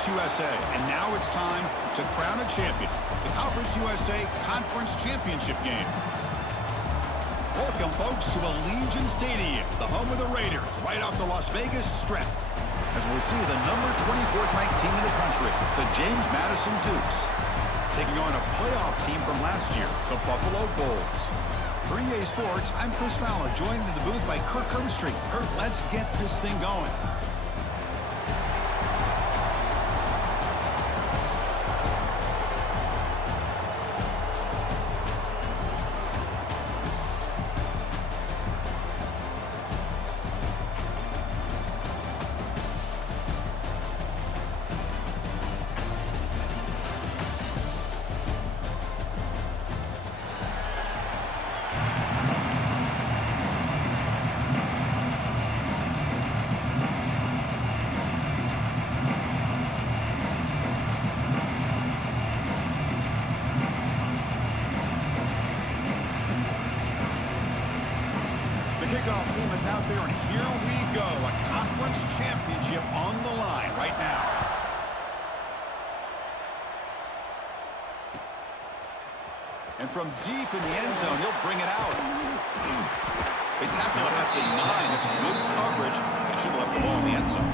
Conference USA. And now it's time to crown a champion. The Conference USA Conference Championship game. Welcome, folks, to Allegiant Stadium, the home of the Raiders, right off the Las Vegas Strip. As we'll see the number 24th ranked team in the country, the James Madison Dukes, taking on a playoff team from last year, the Buffalo Bulls. For EA Sports, I'm Chris Fowler, joined in the booth by Kirk Herbstreit. Kirk, let's get this thing going. Kickoff team is out there, and here we go. A conference championship on the line right now. And from deep in the end zone, he'll bring it out. They tackle him at the 9. That's good coverage. They should have left the ball in the end zone.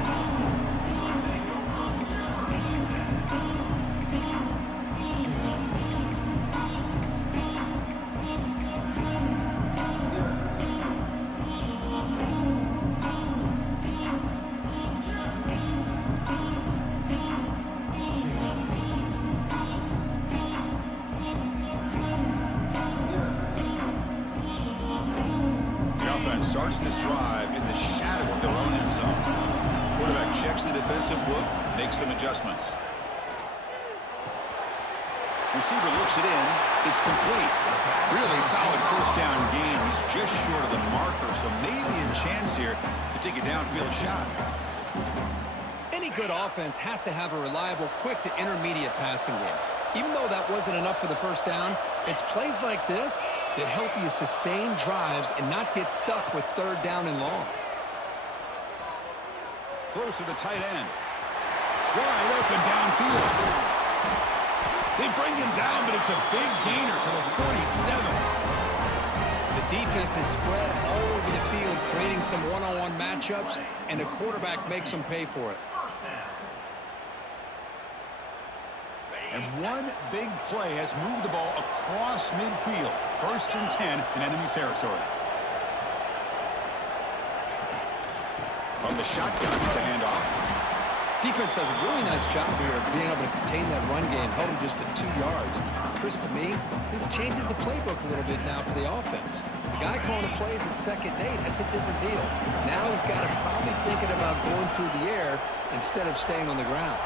Starts this drive in the shadow of their own end zone. Quarterback checks the defensive look, makes some adjustments. Receiver looks it in. It's complete. Really solid first down gain. He's just short of the marker, so maybe a chance here to take a downfield shot. Any good offense has to have a reliable, quick to intermediate passing game. Even though that wasn't enough for the first down, it's plays like this that help you sustain drives and not get stuck with third down and long. Close to the tight end. Wide open downfield. They bring him down, but it's a big gainer for the 47. The defense is spread all over the field, creating some one-on-one matchups, and the quarterback makes them pay for it. And one big play has moved the ball across midfield. 1st and 10 in enemy territory. From the shotgun, it's a handoff. Defense does a really nice job here of being able to contain that run game, held him just at 2 yards. Chris, to me, this changes the playbook a little bit now for the offense. The guy calling the plays at 2nd and 8, that's a different deal. Now he's got to probably thinking about going through the air instead of staying on the ground.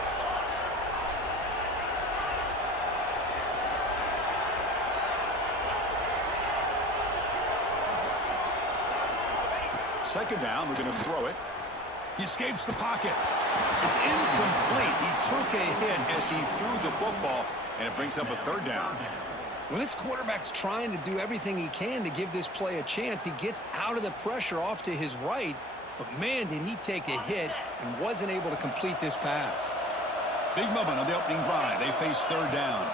2nd down, we're going to throw it. He escapes the pocket. It's incomplete. He took a hit as he threw the football, and it brings up a 3rd down. Well, this quarterback's trying to do everything he can to give this play a chance. He gets out of the pressure off to his right, but man, did he take a hit and wasn't able to complete this pass. Big moment on the opening drive. They face 3rd down.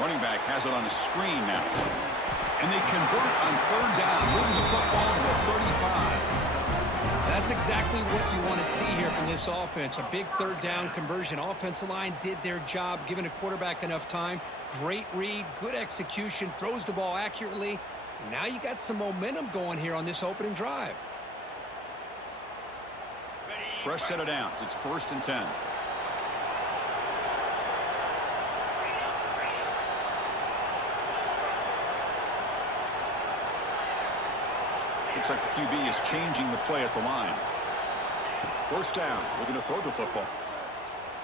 Running back has it on the screen now. And they convert on 3rd down, moving the football to the 35. That's exactly what you want to see here from this offense. A big 3rd down conversion. Offensive line did their job, giving a quarterback enough time. Great read, good execution, throws the ball accurately. And now you got some momentum going here on this opening drive. Fresh set of downs. It's 1st and 10. Looks like the QB is changing the play at the line. 1st down. We're going to throw the football.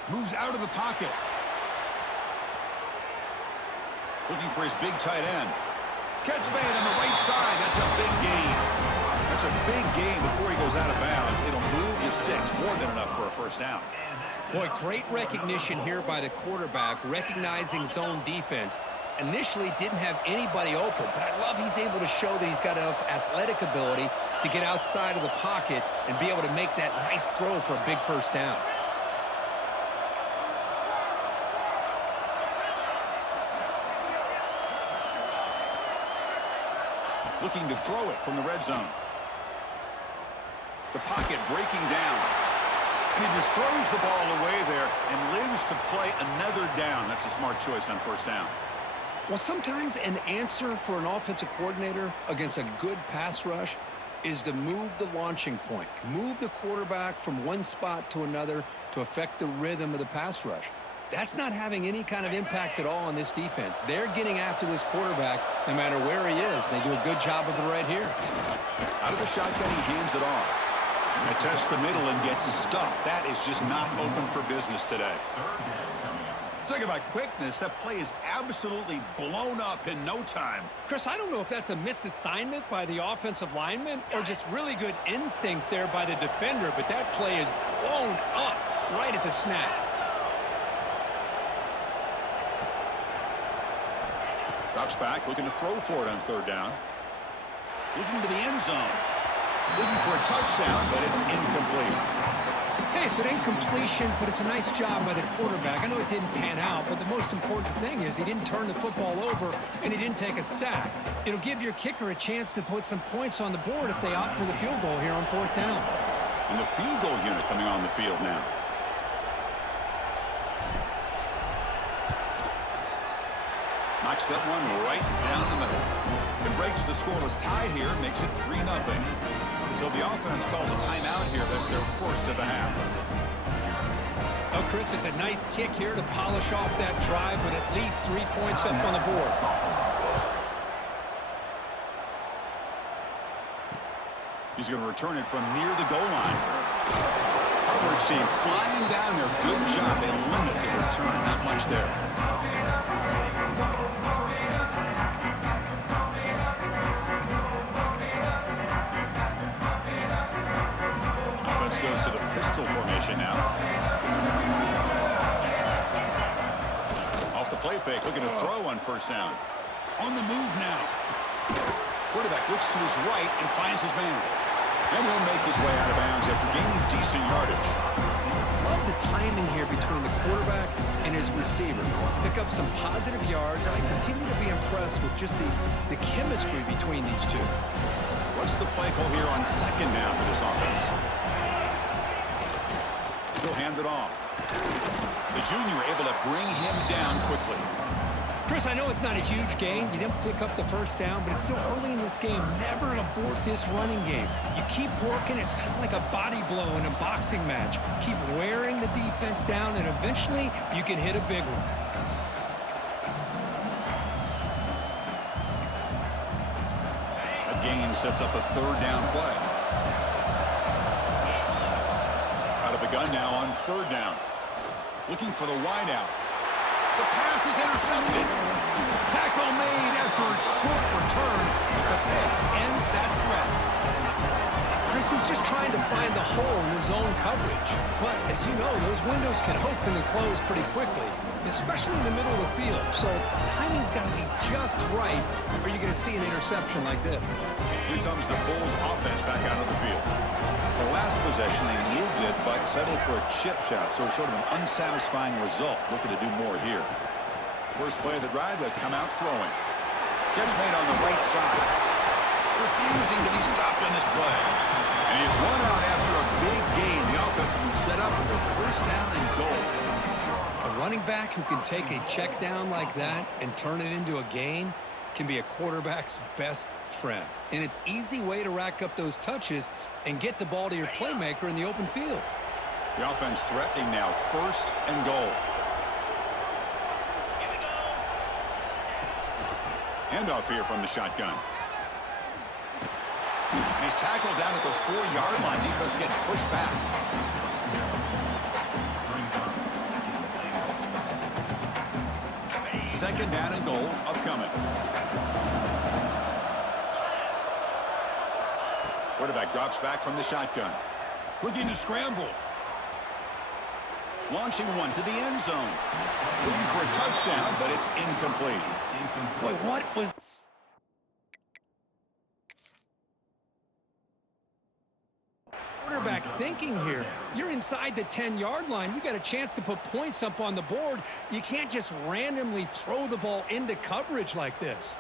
Moves out of the pocket. Looking for his big tight end. Catch made on the right side. That's a big gain. That's a big gain before he goes out of bounds. It'll move the sticks. More than enough for a 1st down. Boy, great recognition here by the quarterback, recognizing zone defense. initially didn't have anybody open, but I love he's able to show that he's got enough athletic ability to get outside of the pocket and be able to make that nice throw for a big first down. Looking to throw it from the red zone. The pocket breaking down. And he just throws the ball away there and lives to play another down. That's a smart choice on first down. Well, sometimes an answer for an offensive coordinator against a good pass rush is to move the launching point. Move the quarterback from one spot to another to affect the rhythm of the pass rush. That's not having any kind of impact at all on this defense. They're getting after this quarterback no matter where he is. They do a good job of it right here. Out of the shotgun, he hands it off. And tests the middle and gets stuffed. That is just not open for business today. Talk about quickness. That play is absolutely blown up in no time. Chris, I don't know if that's a misassignment by the offensive lineman or just really good instincts there by the defender, but that play is blown up right at the snap. Drops back, looking to throw for it on third down. Looking to the end zone. Looking for a touchdown, but it's incomplete. Hey, it's an incompletion, but it's a nice job by the quarterback. I know it didn't pan out, but the most important thing is he didn't turn the football over and he didn't take a sack. It'll give your kicker a chance to put some points on the board if they opt for the field goal here on fourth down. And the field goal unit coming on the field now. Knocks that one right down the middle. It breaks the scoreless tie here, makes it 3-0. So the offense calls a timeout here. That's their first of the half. Oh, Chris, it's a nice kick here to polish off that drive with at least 3 points up on the board. He's going to return it from near the goal line. Coverage team flying down there. Good job. They limit the return. Not much there. Goes to the pistol formation now. Off the play fake, looking to throw on first down. On the move now. Quarterback looks to his right and finds his man. And he'll make his way out of bounds after gaining decent yardage. Love the timing here between the quarterback and his receiver. Pick up some positive yards, and I continue to be impressed with just the chemistry between these two. What's the play call here on second down for this offense? He'll hand it off. The junior able to bring him down quickly. Chris, I know it's not a huge gain. You didn't pick up the first down, but it's still early in this game. Never abort this running game. You keep working. It's kind of like a body blow in a boxing match. Keep wearing the defense down, and eventually you can hit a big one. A gain sets up a third down play. Gun now on third down. Looking for the wideout. The pass is intercepted. Tackle made after a short return, but the pick ends that threat. Chris is just trying to find the hole in his own coverage. But as you know, those windows can open and close pretty quickly, especially in the middle of the field. So timing's got to be just right, or you're going to see an interception like this. Here comes the Bulls offense back out of the field. The last possession, they moved it, but settled for a chip shot, so sort of an unsatisfying result. Looking to do more here. First play of the drive, they'll come out throwing. Catch made on the right side. Refusing to be stopped on this play. And he's run out after a big gain. The offense will be set up with a first down and goal. A running back who can take a check down like that and turn it into a gain can be a quarterback's best friend. And it's an easy way to rack up those touches and get the ball to your playmaker in the open field. The offense threatening now, first and goal. Handoff here from the shotgun. And he's tackled down at the 4-yard line. Defense getting pushed back. Second down and goal upcoming. Quarterback drops back from the shotgun. Looking to scramble. Launching one to the end zone. Looking for a touchdown, but it's incomplete. Boy, what was... quarterback thinking here? You're inside the 10-yard line. You got a chance to put points up on the board. You can't just randomly throw the ball into coverage like this.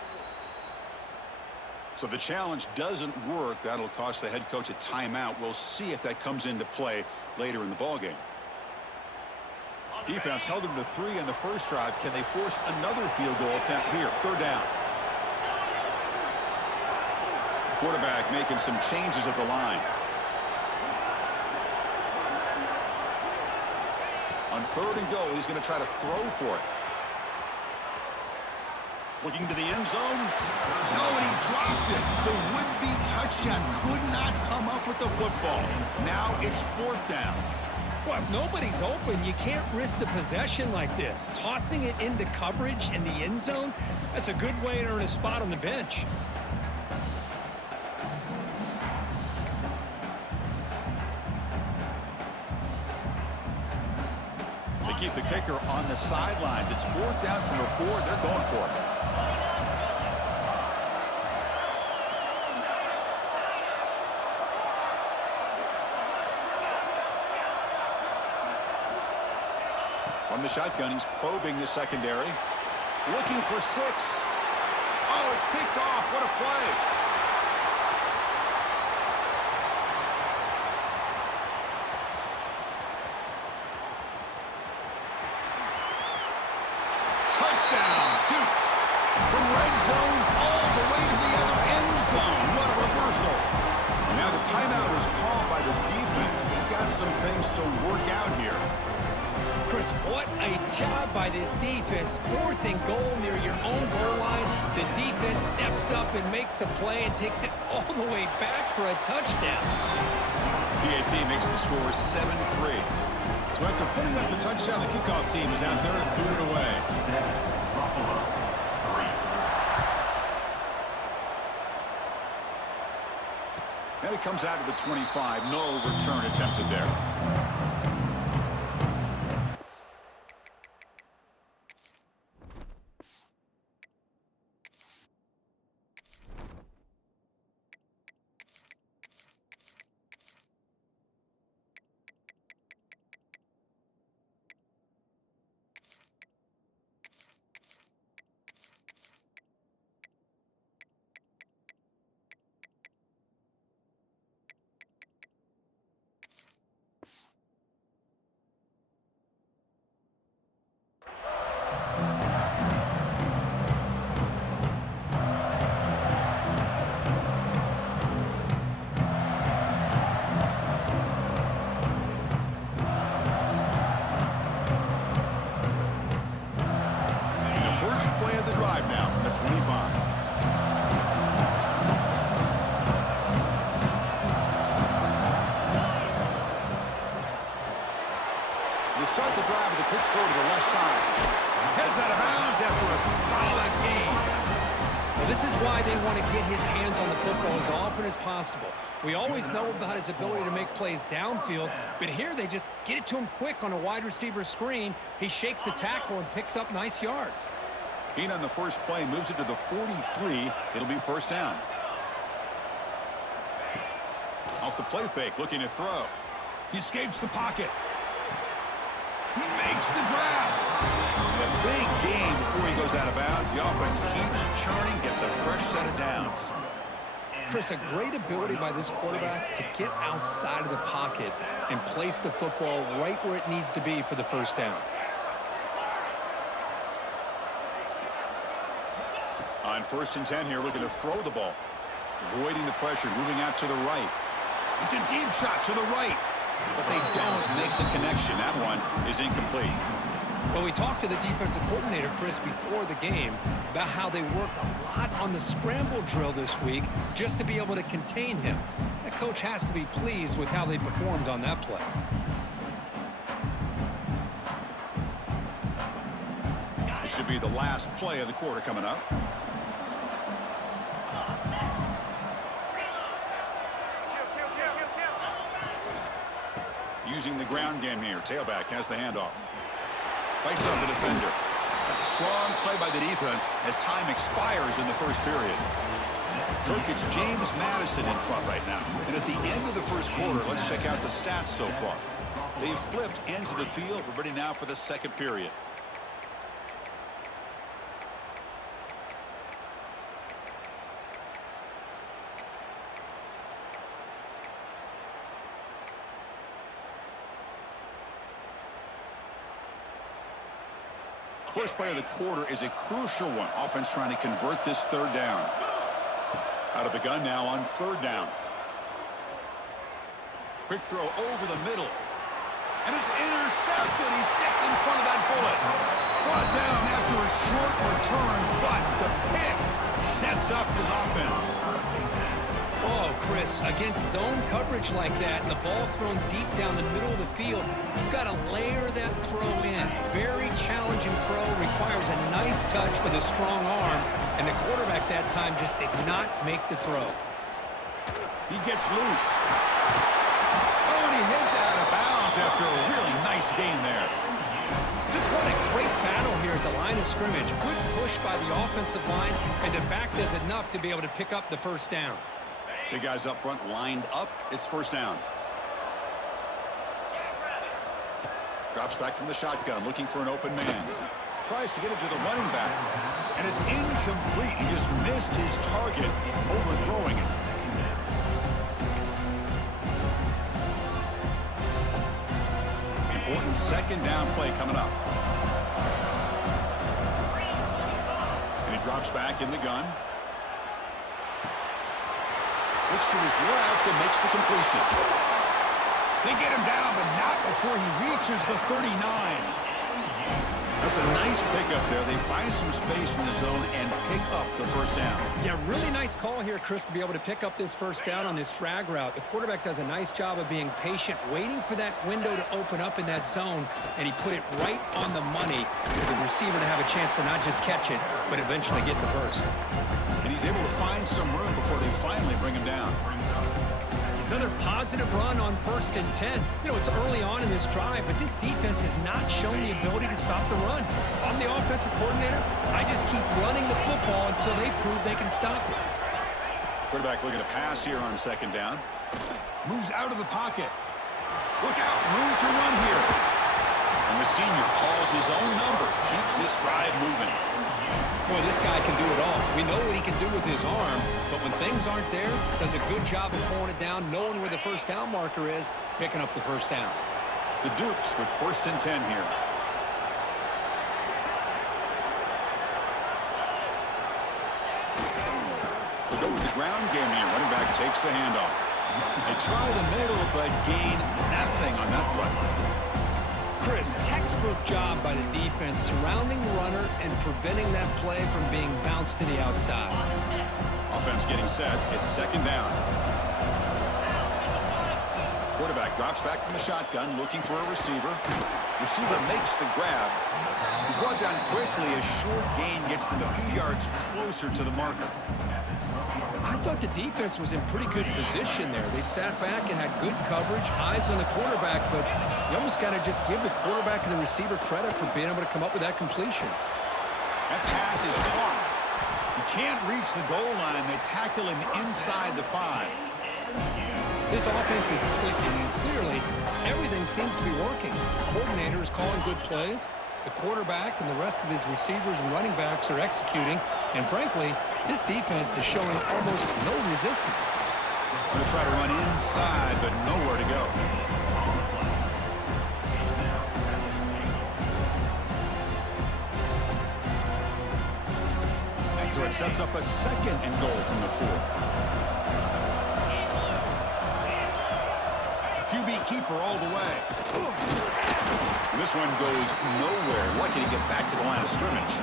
So the challenge doesn't work. That'll cost the head coach a timeout. We'll see if that comes into play later in the ballgame. Defense held him to 3 in the first drive. Can they force another field goal attempt here? Third down. Quarterback making some changes at the line. On 3rd and goal, he's going to try to throw for it. Looking to the end zone. No, and he dropped it. The would-be touchdown could not come up with the football. Now it's 4th down. Well, if nobody's open, you can't risk the possession like this. Tossing it into coverage in the end zone, that's a good way to earn a spot on the bench. They keep the kicker on the sidelines. It's 4th down from the 4. They're going for it. From the shotgun, he's probing the secondary. Looking for 6. Oh, it's picked off. What a play. Touchdown, Dukes. From red zone all the way to the other end zone. What a reversal. And now the timeout is called by the defense. They've got some things to work out here. Chris, what a job by this defense. 4th and goal near your own goal line. The defense steps up and makes a play and takes it all the way back for a touchdown. PAT makes the score 7-3. So after putting up the touchdown, the kickoff team is out there to boot it away. And it comes out to the 25. No return attempted there. To start the drive with a quick throw to the left side. Heads out of bounds after a solid gain. Well, this is why they want to get his hands on the football as often as possible. We always know about his ability to make plays downfield, but here they just get it to him quick on a wide receiver screen. He shakes the tackle and picks up nice yards. Gain on the first play moves it to the 43. It'll be 1st down. Off the play fake, looking to throw. He escapes the pocket. He makes the grab. And a big gain before he goes out of bounds. The offense keeps churning, gets a fresh set of downs. Chris, a great ability by this quarterback to get outside of the pocket and place the football right where it needs to be for the 1st down. On 1st and 10 here, looking to throw the ball. Avoiding the pressure, moving out to the right. It's a deep shot to the right. But they don't make the connection. That one is incomplete. Well, we talked to the defensive coordinator, Chris, before the game about how they worked a lot on the scramble drill this week just to be able to contain him. The coach has to be pleased with how they performed on that play. This should be the last play of the quarter coming up. using the ground game here. Tailback has the handoff. Fights off a defender. That's a strong play by the defense as time expires in the first period. Kirk, it's James Madison in front right now. And at the end of the first quarter, let's check out the stats so far. They've flipped ends of the field. We're ready now for the second period. First play of the quarter is a crucial one. Offense trying to convert this third down. Out of the gun now on third down. Quick throw over the middle. And it's intercepted. He stepped in front of that bullet. Brought down after a short return, but the pick sets up his offense. Oh, Chris, against zone coverage like that, the ball thrown deep down the middle of the field, you've got to layer that throw in. Very challenging throw, requires a nice touch with a strong arm, and the quarterback that time just did not make the throw. He gets loose. Oh, and he heads out of bounds after a really nice gain there. Just what a great battle here at the line of scrimmage. Good push by the offensive line, and the back does enough to be able to pick up the first down. Big guys up front lined up. It's first down. Drops back from the shotgun, looking for an open man. Tries to get it to the running back. And it's incomplete. He just missed his target, overthrowing it. Important second down play coming up. And he drops back in the gun. Looks to his left and makes the completion. They get him down, but not before he reaches the 39. That's a nice pickup there. They find some space in the zone and pick up the first down. Yeah, really nice call here, Chris, to be able to pick up this first down on this drag route. The quarterback does a nice job of being patient, waiting for that window to open up in that zone, and he put it right on the money for the receiver to have a chance to not just catch it, but eventually get the first. And he's able to find some room before they finally bring him down. Another positive run on 1st and 10. You know, it's early on in this drive, but this defense has not shown the ability to stop the run. If I'm the offensive coordinator, I just keep running the football until they prove they can stop it. Quarterback looking to pass here on second down. Moves out of the pocket. Look out, room to run here. And the senior calls his own number, keeps this drive moving. Boy, this guy can do it all. We know what he can do with his arm, but when things aren't there, does a good job of pulling it down, knowing where the first down marker is, picking up the first down. The Dukes with 1st and 10 here. They'll go with the ground game here. Running back takes the handoff. They try the middle, but gain nothing on that play. Chris, textbook job by the defense surrounding the runner and preventing that play from being bounced to the outside. Offense getting set. It's second down. Quarterback drops back from the shotgun, looking for a receiver. Receiver makes the grab. He's brought down quickly. A short gain gets them a few yards closer to the marker. I thought the defense was in pretty good position there. They sat back and had good coverage, eyes on the quarterback, but you almost got to just give the quarterback and the receiver credit for being able to come up with that completion. That pass is caught. He can't reach the goal line. They tackle him inside the 5. This offense is clicking, and clearly everything seems to be working. The coordinator is calling good plays. The quarterback and the rest of his receivers and running backs are executing. And frankly, this defense is showing almost no resistance. Going to try to run inside, but nowhere to go. So it sets up a 2nd and goal from the 4. QB keeper all the way. This one goes nowhere. Lucky to get back to the line of scrimmage.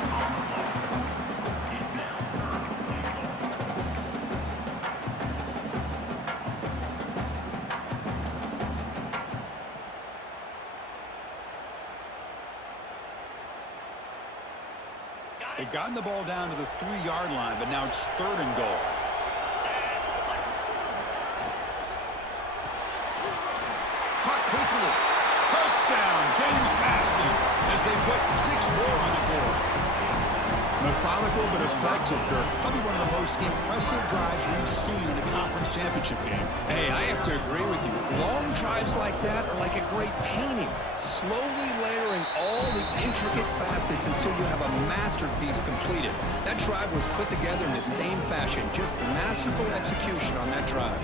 They've gotten the ball down to the 3-yard line, but now it's 3rd and goal. Caught quickly. James Madison as they put 6 more on the board. Methodical but effective, Kirk. Probably one of the most impressive drives we've seen in a conference championship game. Hey, I have to agree with you. Long drives like that are like a great painting, slowly layering all the intricate facets until you have a masterpiece completed. That drive was put together in the same fashion, just masterful execution on that drive.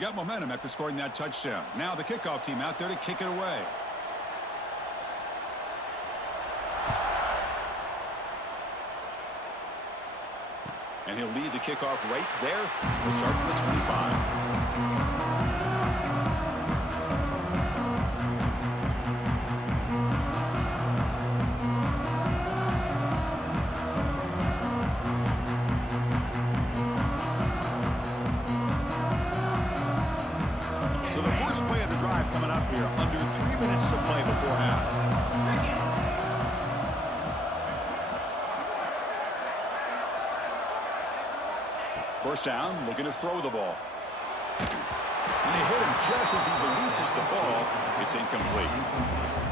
Got momentum after scoring that touchdown. Now the kickoff team out there to kick it away. And he'll lead the kickoff right there. We'll start from the 25. So the first play of the drive coming up here. Under 3 minutes to play before half. First down, looking to throw the ball. And they hit him just as he releases the ball. It's incomplete.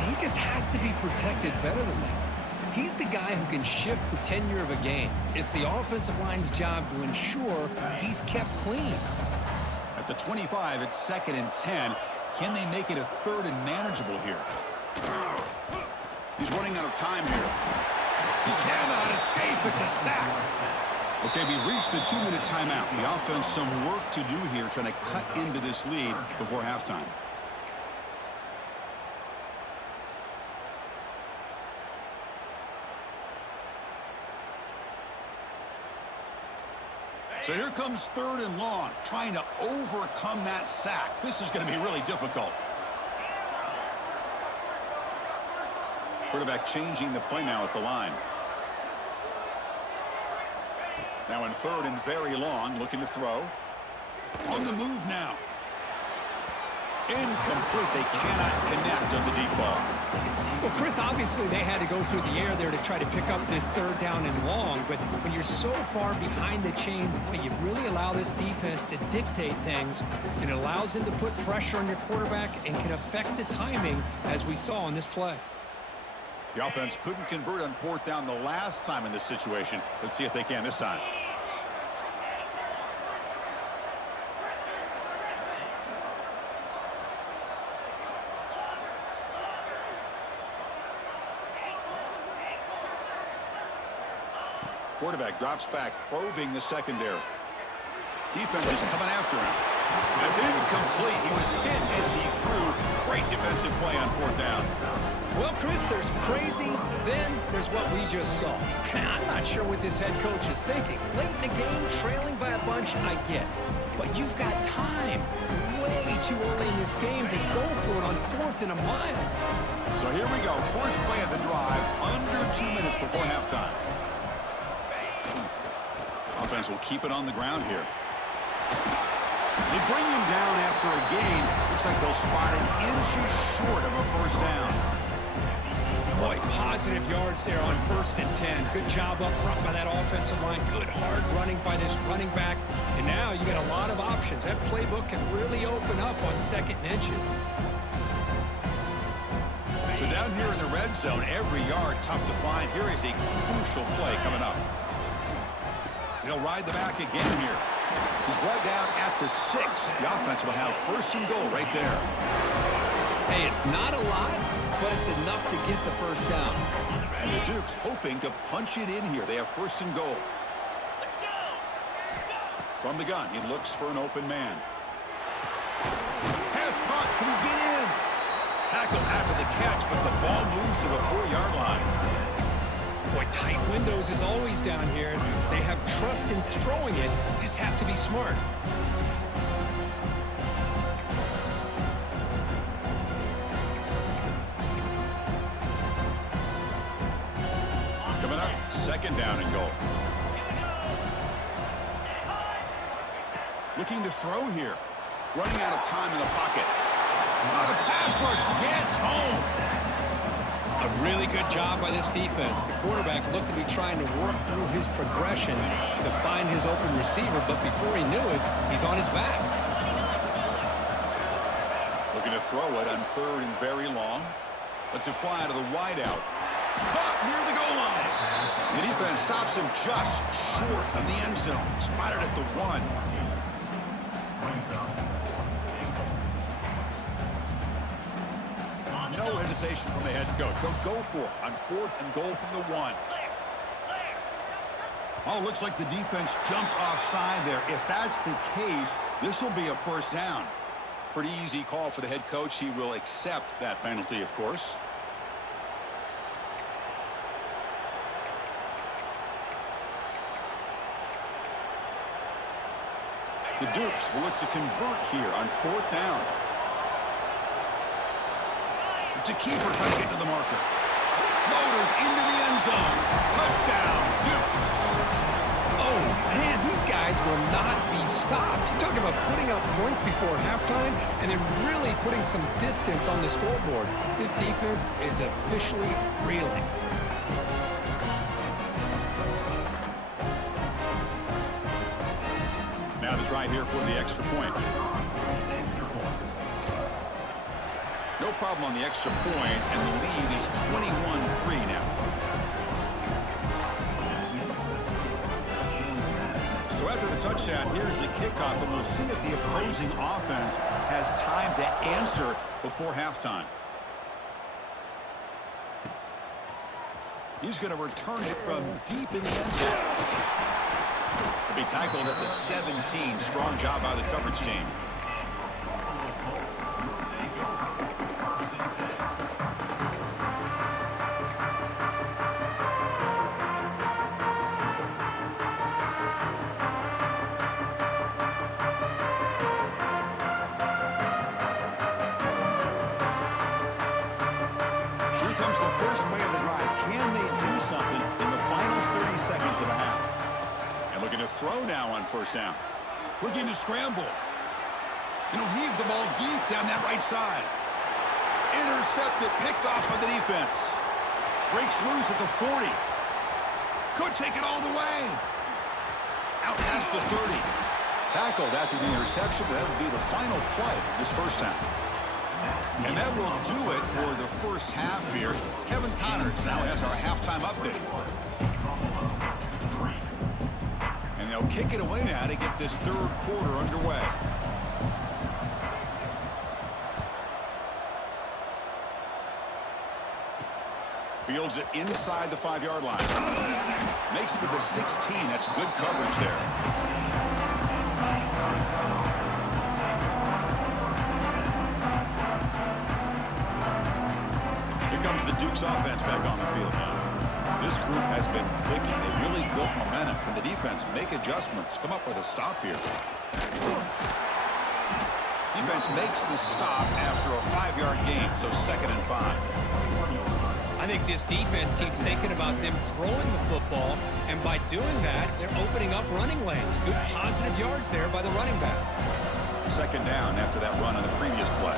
He just has to be protected better than that. He's the guy who can shift the tenure of a game. It's the offensive line's job to ensure he's kept clean. At the 25, it's 2nd and 10. Can they make it a 3rd and manageable here? He's running out of time here. He cannot escape. It's a sack. Okay, we reached the 2-minute timeout. The offense some work to do here, trying to cut into this lead before halftime. So here comes 3rd and long, trying to overcome that sack. This is going to be really difficult. Quarterback changing the play now at the line. Now in 3rd and very long, looking to throw. On the move now. Incomplete. They cannot connect on the deep ball. Well, Chris, obviously they had to go through the air there to try to pick up this 3rd down and long, but when you're so far behind the chains, boy, you really allow this defense to dictate things, and it allows them to put pressure on your quarterback and can affect the timing, as we saw in this play. The offense couldn't convert on 4th down the last time in this situation. Let's see if they can this time. Quarterback drops back, probing the secondary. Defense is coming after him. It's incomplete. He was hit as he threw. Great defensive play on 4th down. Well, Chris, there's crazy, then there's what we just saw. I'm not sure what this head coach is thinking. Late in the game, trailing by a bunch, I get. But you've got time, way too early in this game to go for it on 4th and a mile. So here we go. First play of the drive, under 2 minutes before halftime. Offense will keep it on the ground here. They bring him down after a gain. Looks like they'll spot an inch short of a 1st down. Boy, positive yards there on 1st and 10. Good job up front by that offensive line. Good hard running by this running back. And now you got a lot of options. That playbook can really open up on 2nd and inches. So down here in the red zone, every yard tough to find. Here is a crucial play coming up. He'll ride the back again here. He's brought down at the 6. The offense will have 1st and goal right there. Hey, it's not a lot, but it's enough to get the 1st down. And the Dukes hoping to punch it in here. They have 1st and goal. From the gun, he looks for an open man. Pass caught. Can he get in? Tackle after the catch, but the ball moves to the 4-yard line. Boy, tight windows is always down here. They have trust in throwing it. You just have to be smart. second down and goal. Looking to throw here. Running out of time in the pocket. The pass rush gets home. A really good job by this defense. The quarterback looked to be trying to work through his progressions to find his open receiver, but before he knew it, he's on his back. Looking to throw it on third and very long. Lets it fly out of the wideout. Caught near the goal line. The defense stops him just short of the end zone. Spotted at the 1. No hesitation from the head coach. They'll go for it on 4th and goal from the 1. Oh, looks like the defense jumped offside there. If that's the case, this will be a first down. Pretty easy call for the head coach. He will accept that penalty, of course. The Dukes will look to convert here on 4th down. It's a keeper trying to get to the marker. Motors into the end zone. Touchdown, Dukes. Oh, man, these guys will not be stopped. You're talking about putting up points before halftime and then really putting some distance on the scoreboard. This defense is officially reeling. Now the try here for the extra point. No problem on the extra point, and the lead is 21-3 now. So after the touchdown, here's the kickoff, and we'll see if the opposing offense has time to answer before halftime. He's going to return it from deep in the end zone. He'll be tackled at the 17. Strong job by the coverage team. Here comes the first play of the drive. Can they do something in the final 30 seconds of the half? And looking to throw now on 1st down. Looking to scramble. And he'll heave the ball deep down that right side. Intercepted, picked off by the defense. Breaks loose at the 40. Could take it all the way. Out past the 30. Tackled after the interception. That will be the final play of this first half. And that will do it for the first half here. Kevin Connors now has our halftime update. And they'll kick it away now to get this third quarter underway. Fields it inside the 5-yard line. Makes it to the 16. That's good coverage there. Here comes the Dukes offense back on the field now. This group has been clicking. They really built momentum. Can the defense make adjustments? Come up with a stop here. Defense makes the stop after a 5-yard gain, so 2nd and 5. I think this defense keeps thinking about them throwing the football, and by doing that, they're opening up running lanes. Good positive yards there by the running back. 2nd down after that run on the previous play.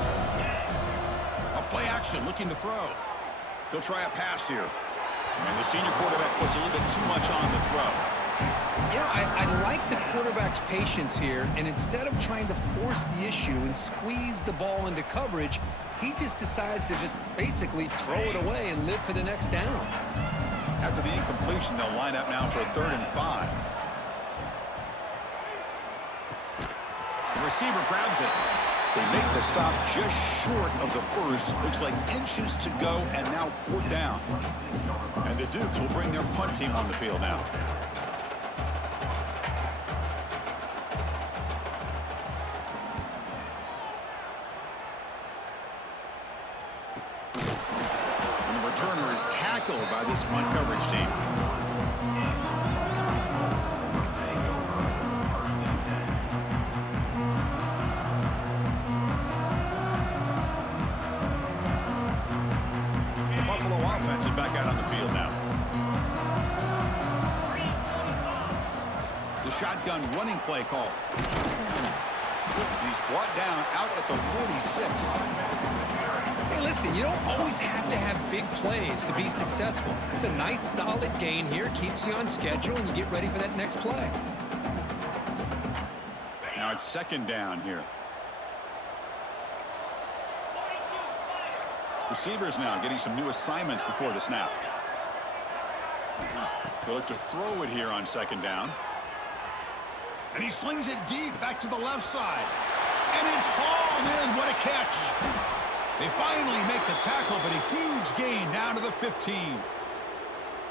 A play action, looking to throw. He'll try a pass here. And the senior quarterback puts a little bit too much on the throw. You know, I like the quarterback's patience here, and instead of trying to force the issue and squeeze the ball into coverage, he just decides to just basically throw it away and live for the next down. After the incompletion, they'll line up now for a 3rd and 5. The receiver grabs it. They make the stop just short of the first. Looks like inches to go, and now 4th down. And the Dukes will bring their punt team on the field now. And the returner is tackled by this punt coverage team. Offense is back out on the field now. shotgun running play call. He's brought down out at the 46. Hey, listen, you don't always have to have big plays to be successful. It's a nice, solid gain here. Keeps you on schedule, and you get ready for that next play. Now it's second down here. Receivers now getting some new assignments before the snap. They'll look to throw it here on second down. And he slings it deep back to the left side. And it's hauled in. What a catch. They finally make the tackle, but a huge gain down to the 15.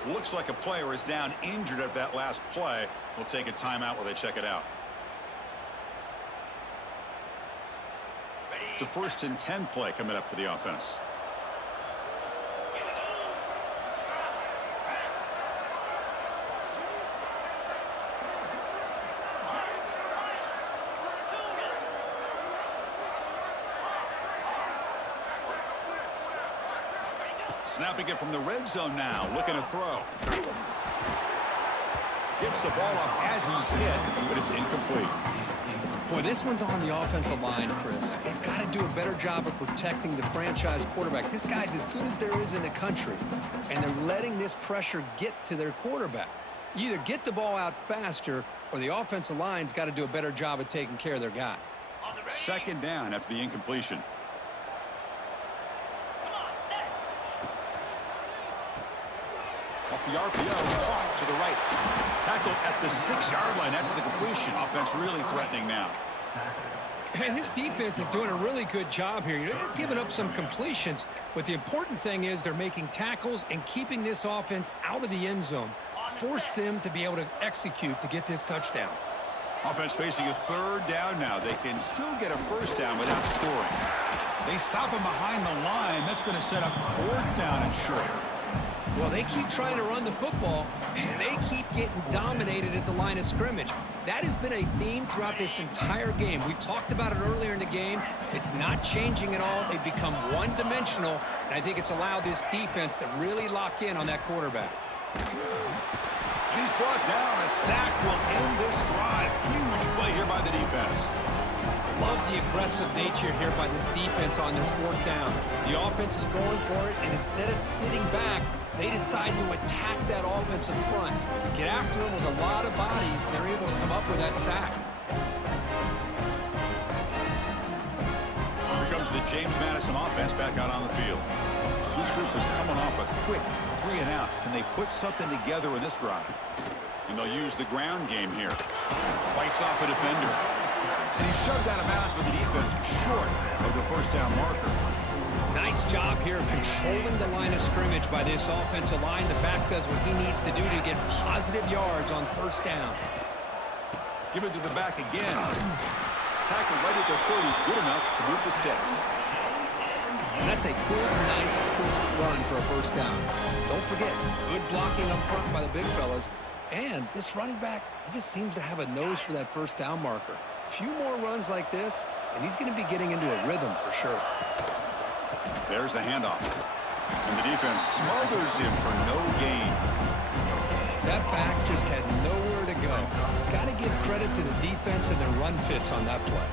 Looks like a player is down injured at that last play. We'll take a timeout while they check it out. It's a 1st and 10 play coming up for the offense. Snapping it from the red zone now, looking to throw. Gets the ball off as he's hit, but it's incomplete. Boy, this one's on the offensive line, Chris. They've got to do a better job of protecting the franchise quarterback. This guy's as good as there is in the country, and they're letting this pressure get to their quarterback. You either get the ball out faster, or the offensive line's got to do a better job of taking care of their guy. Second down after the incompletion. Off the RPO, caught to the right. Tackled at the 6-yard line after the completion. Offense really threatening now. And this defense is doing a really good job here. You're giving up some completions, but the important thing is they're making tackles and keeping this offense out of the end zone. Force them to be able to execute to get this touchdown. Offense facing a 3rd down now. They can still get a 1st down without scoring. They stop him behind the line. That's going to set up 4th down and short. Well, they keep trying to run the football, and they keep getting dominated at the line of scrimmage. That has been a theme throughout this entire game. We've talked about it earlier in the game. It's not changing at all. They've become one-dimensional, and I think it's allowed this defense to really lock in on that quarterback. And he's brought down. A sack will end this drive. Huge play here by the defense. Love the aggressive nature here by this defense on this 4th down. The offense is going for it, and instead of sitting back, they decide to attack that offensive front. Get after them with a lot of bodies, and they're able to come up with that sack. Here comes the James Madison offense back out on the field. This group is coming off a quick 3-and-out. Can they put something together in this drive? And they'll use the ground game here. Fights off a defender. And he's shoved out of bounds by the defense short of the 1st down marker. Nice job here of controlling the line of scrimmage by this offensive line. The back does what he needs to do to get positive yards on 1st down. Give it to the back again. Tackle right at the 30. Good enough to move the sticks. And that's a good, nice, crisp run for a 1st down. Don't forget, good blocking up front by the big fellas. And this running back, he just seems to have a nose for that 1st down marker. A few more runs like this, and he's going to be getting into a rhythm for sure. There's the handoff. And the defense smothers him for no gain. That back just had nowhere to go. Got to give credit to the defense and their run fits on that play.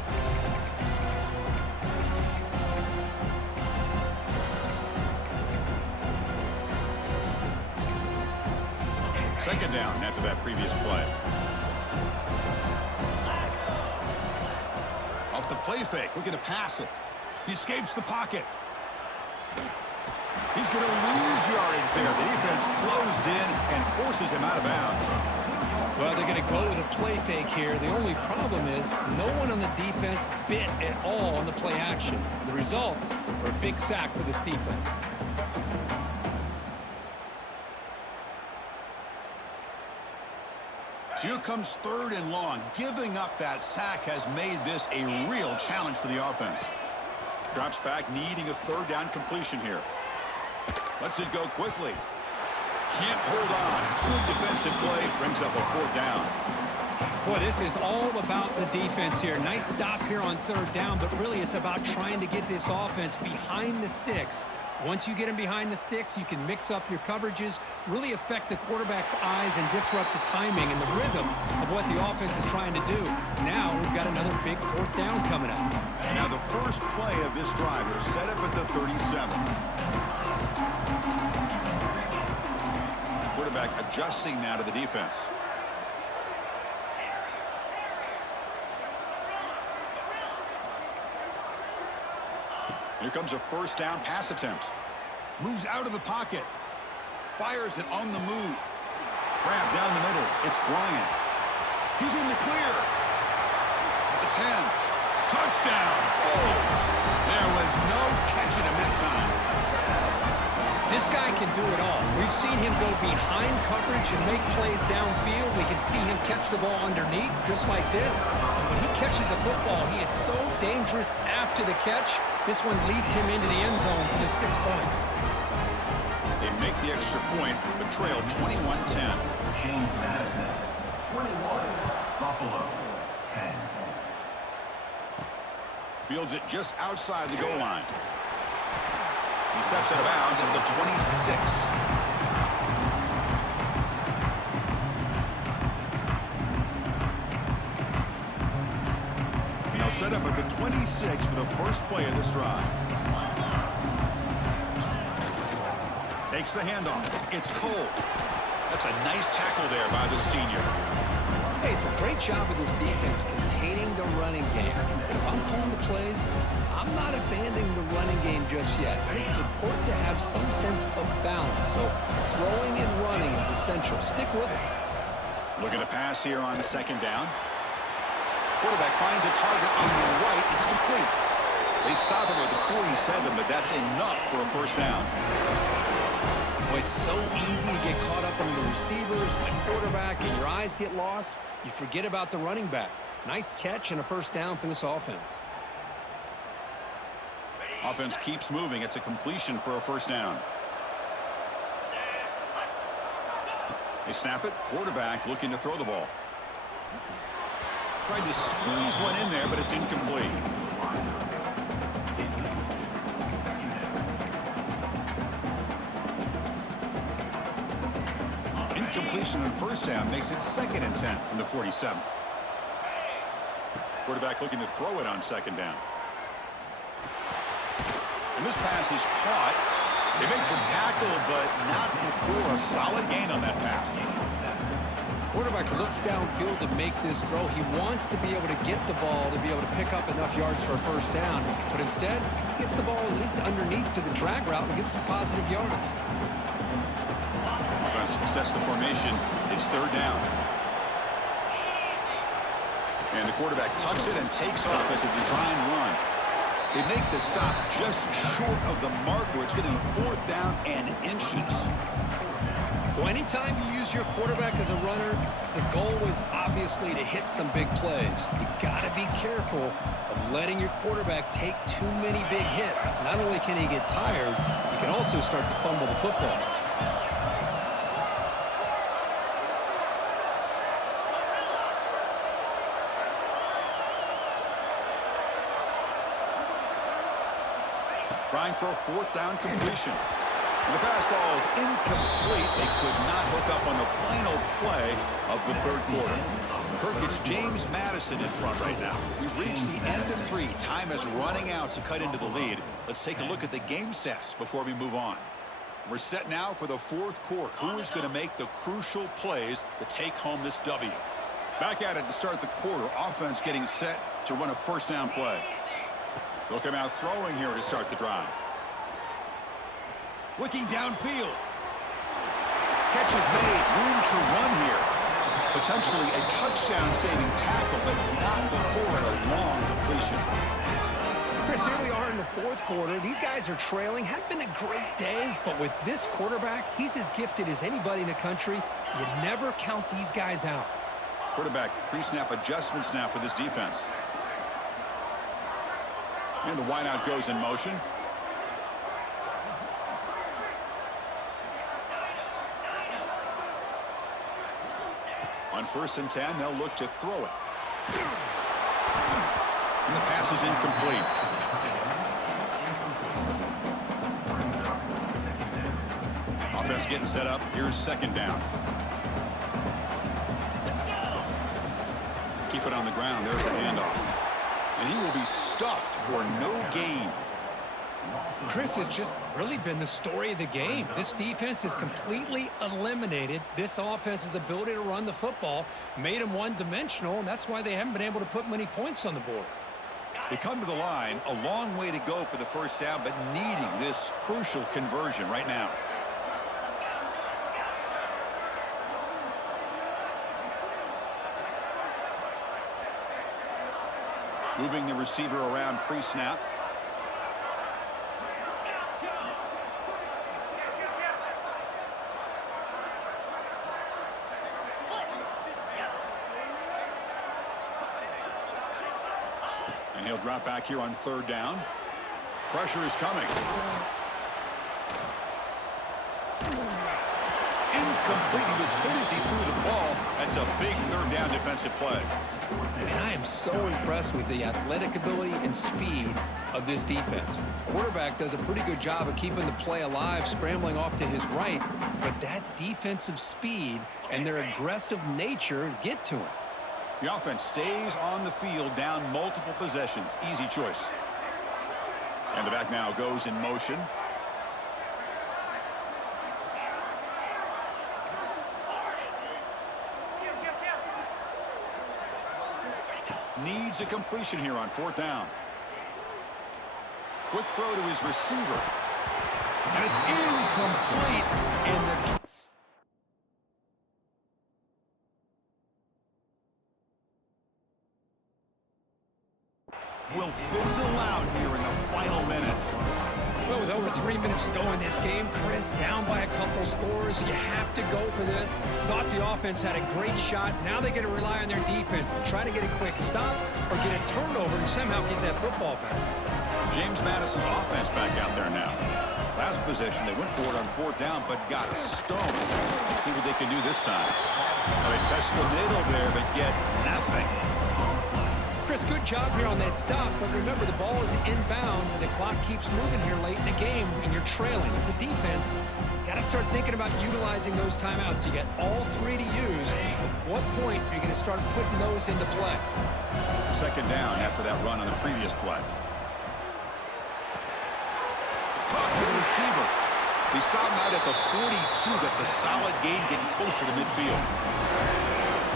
Second down after that previous play. Off the play fake, looking to pass it. He escapes the pocket. He's going to lose yardage there. The defense closed in and forces him out of bounds. Well, they're going to go with a play fake here. The only problem is no one on the defense bit at all on the play action. The results are a big sack for this defense. So here comes 3rd and long. Giving up that sack has made this a real challenge for the offense. Drops back, needing a 3rd down completion here. Lets it go quickly. Can't hold on. Good defensive play. Brings up a 4th down. Boy, this is all about the defense here. Nice stop here on 3rd down, but really it's about trying to get this offense behind the sticks Once you get him behind the sticks, you can mix up your coverages, really affect the quarterback's eyes and disrupt the timing and the rhythm of what the offense is trying to do. Now we've got another big fourth down coming up. And now the first play of this drive is set up at the 37. Quarterback adjusting now to the defense. Here comes a first down pass attempt. Moves out of the pocket. Fires it on the move. Grab down the middle. It's Bryant. He's in the clear. At the 10. Touchdown. Bawce. There was no catching him that time. This guy can do it all. We've seen him go behind coverage and make plays downfield. We can see him catch the ball underneath, just like this. And when he catches a football, he is so dangerous after the catch. This one leads him into the end zone for the 6 points. They make the extra point, but trail 21-10. James Madison, 21. Buffalo, 10. Fields it just outside the goal line. He steps out of bounds at the 26. Now set up at the 26 for the first play of this drive. Takes the handoff. It's Cole. That's a nice tackle there by the senior. Hey, it's a great job of this defense containing the running game. But if I'm calling the plays, I'm not abandoning the running game just yet. I think it's important to have some sense of balance. So throwing and running is essential. Stick with it. Looking to pass here on second down. Quarterback finds a target on the right. It's complete. They stop him at the 47, but that's enough for a first down. Boy, it's so easy to get caught up on the receivers and the quarterback, and your eyes get lost. You forget about the running back. Nice catch and a first down for this offense. Offense keeps moving. It's a completion for a first down. They snap it. Quarterback looking to throw the ball. Tried to squeeze one in there, but it's incomplete. Incompletion on first down makes it 2nd and 10 from the 47. Quarterback looking to throw it on second down. And this pass is caught. They make the tackle, but not before a solid gain on that pass. Quarterback looks downfield to make this throw. He wants to be able to get the ball to be able to pick up enough yards for a first down. But instead, he gets the ball at least underneath to the drag route and gets some positive yards. Offense sets the formation. It's third down. And the quarterback tucks it and takes off as a design run. They make the stop just short of the marker. It's going to be fourth down and inches. Well, anytime you use your quarterback as a runner, the goal is obviously to hit some big plays. You got to be careful of letting your quarterback take too many big hits. Not only can he get tired, he can also start to fumble the football. Trying for a fourth down completion. And the pass ball is incomplete. They could not hook up on the final play of the third quarter. Kirk, it's James Madison in front right now. We've reached the end of 3. Time is running out to cut into the lead. Let's take a look at the game sets before we move on. We're set now for the fourth quarter. Who is going to make the crucial plays to take home this W? Back at it to start the quarter. Offense getting set to run a first down play. They'll come out throwing here to start the drive. Looking downfield. Catch is made. Room to run here. Potentially a touchdown-saving tackle, but not before a long completion. Chris, here we are in the fourth quarter. These guys are trailing. Had been a great day, but with this quarterback, he's as gifted as anybody in the country. You never count these guys out. Quarterback pre-snap adjustments now for this defense. And the wideout goes in motion. On 1st and 10, they'll look to throw it. And the pass is incomplete. Offense getting set up. Here's second down. Keep it on the ground. There's a handoff. And he will be stuffed for no gain. Chris, has just really been the story of the game. This defense has completely eliminated this offense's ability to run the football, made them one-dimensional, and that's why they haven't been able to put many points on the board. They come to the line, a long way to go for the first down, but needing this crucial conversion right now. Moving the receiver around pre-snap. And he'll drop back here on third down. Pressure is coming. Incomplete. He was hit as he threw the ball. That's a big third down defensive play. And I am so impressed with the athletic ability and speed of this defense. Quarterback does a pretty good job of keeping the play alive, scrambling off to his right, but that defensive speed and their aggressive nature get to him. The offense stays on the field, down multiple possessions. Easy choice. And the back now goes in motion. Needs a completion here on fourth down. Quick throw to his receiver. And it's incomplete. And the will fizzle out here in the final minutes. Well, with over 3 minutes to go in this game, Chris, down by a couple scores, you have to go for this. Thought the offense had a great shot. Now they got to rely on their defense to try to get a quick stop or get a turnover and somehow get that football back. James Madison's offense back out there now. Last possession, they went for it on fourth down, but got stoned. Let's see what they can do this time. Well, they test the middle there, but get nothing. Chris, good job here on that stop, but remember the ball is inbounds and the clock keeps moving here late in the game when you're trailing. As a defense, you got to start thinking about utilizing those timeouts. You got all three to use. At what point are you going to start putting those into play? Second down after that run on the previous play. Caught with the receiver. They stop him out at the 42. That's a solid gain, getting closer to midfield.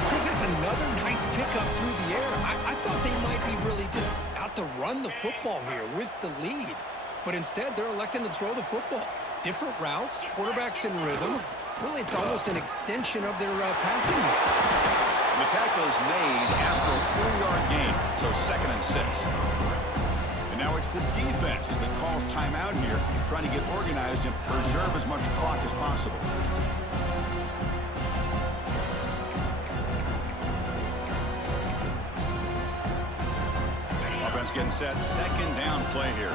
Chris, it's another nice pickup through the air. I thought they might be really just out to run the football here with the lead. But instead, they're electing to throw the football. Different routes, quarterbacks in rhythm. Really, it's almost an extension of their passing game. The tackle is made after a 4-yard gain, so 2nd and 6. And now it's the defense that calls timeout here, trying to get organized and preserve as much clock as possible. Offense getting set. Second down play here.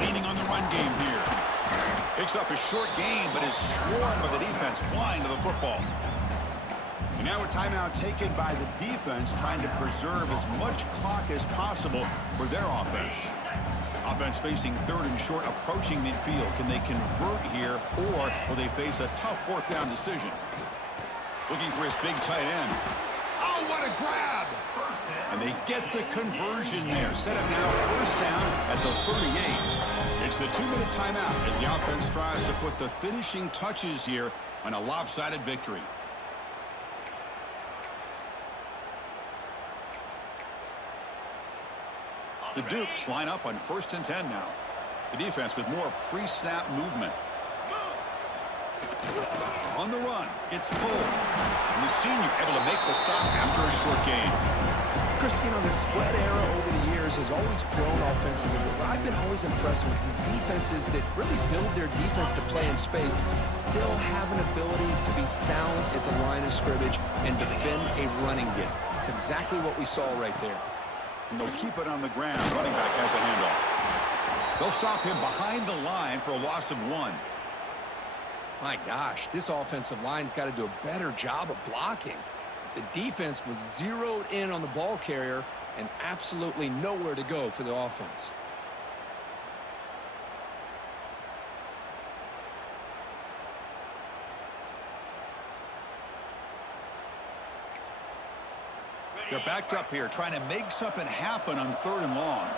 Leaning on the run game here. Picks up a short gain, but is swarmed by the defense flying to the football. And now a timeout taken by the defense, trying to preserve as much clock as possible for their offense. Offense facing 3rd and short, approaching midfield. Can they convert here, or will they face a tough 4th down decision? Looking for his big tight end. Oh, what a grab! And they get the conversion there. Set up now, 1st down at the 38. It's the 2-minute timeout as the offense tries to put the finishing touches here on a lopsided victory. The Dukes line up on 1st and 10 now. The defense with more pre-snap movement. On the run, it's pulled. And the senior able to make the stop after a short gain. Christine, the spread era over the years has always grown offensively. But I've been always impressed with defenses that really build their defense to play in space, still have an ability to be sound at the line of scrimmage and defend a running game. It's exactly what we saw right there. And they'll keep it on the ground. Running back has the handoff. They'll stop him behind the line for a loss of 1. My gosh, this offensive line's got to do a better job of blocking. The defense was zeroed in on the ball carrier and absolutely nowhere to go for the offense. They're backed up here, trying to make something happen on 3rd and long.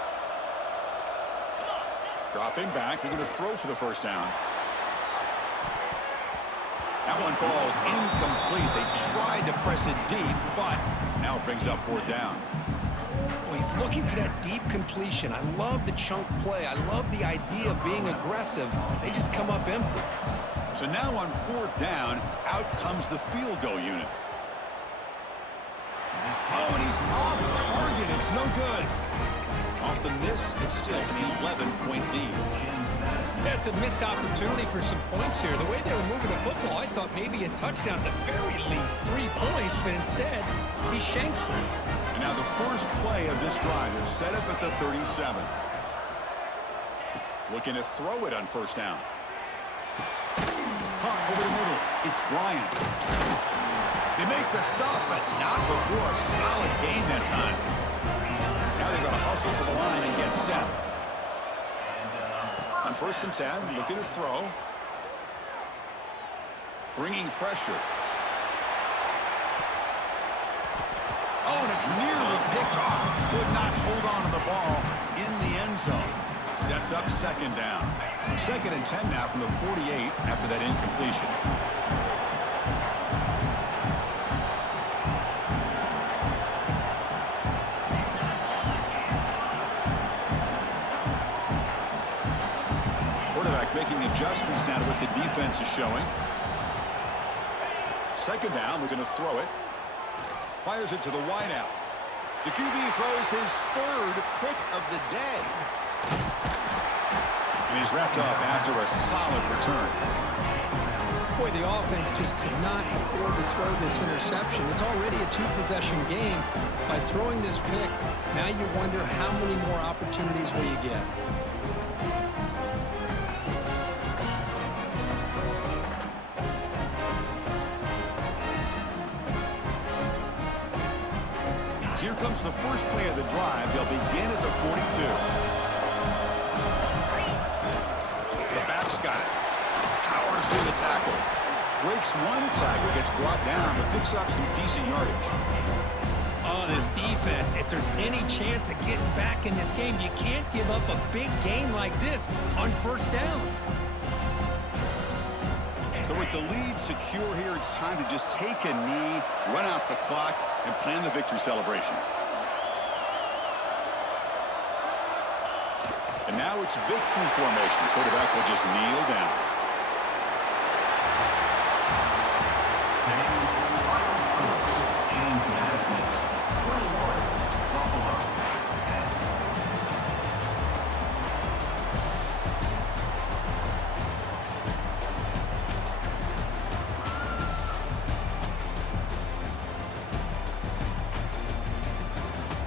Dropping back, they're going to throw for the first down. That one falls incomplete. They tried to press it deep, but now it brings up 4th down. Well, he's looking for that deep completion. I love the chunk play. I love the idea of being aggressive. They just come up empty. So now on 4th down, out comes the field goal unit. Oh, and he's off target. It's no good. Off the miss, it's still an 11-point lead. That's a missed opportunity for some points here. The way they were moving the football, I thought maybe a touchdown, at the very least 3 points, but instead, he shanks it. And now the first play of this drive is set up at the 37. Looking to throw it on 1st down. Caught over the middle. It's Bryant. They make the stop, but not before a solid gain that time. Now they've got to hustle to the line and get set. On 1st and 10, looking to throw. Bringing pressure. Oh, and it's nearly picked off. Could not hold on to the ball in the end zone. Sets up 2nd down. 2nd and 10 now from the 48 after that incompletion. Making adjustments now to what the defense is showing. 2nd down, we're going to throw it. Fires it to the wideout. The QB throws his 3rd pick of the day. And he's wrapped up after a solid return. Boy, the offense just could not afford to throw this interception. It's already a 2-possession game. By throwing this pick, now you wonder how many more opportunities will you get. Here comes the first play of the drive. They'll begin at the 42. The back's got it. Powers through the tackle. Breaks one tackle, gets brought down, but picks up some decent yardage. Oh, this defense, if there's any chance of getting back in this game, you can't give up a big game like this on 1st down. So with the lead secure here, it's time to just take a knee, run out the clock, and plan the victory celebration. And now it's victory formation. The quarterback will just kneel down.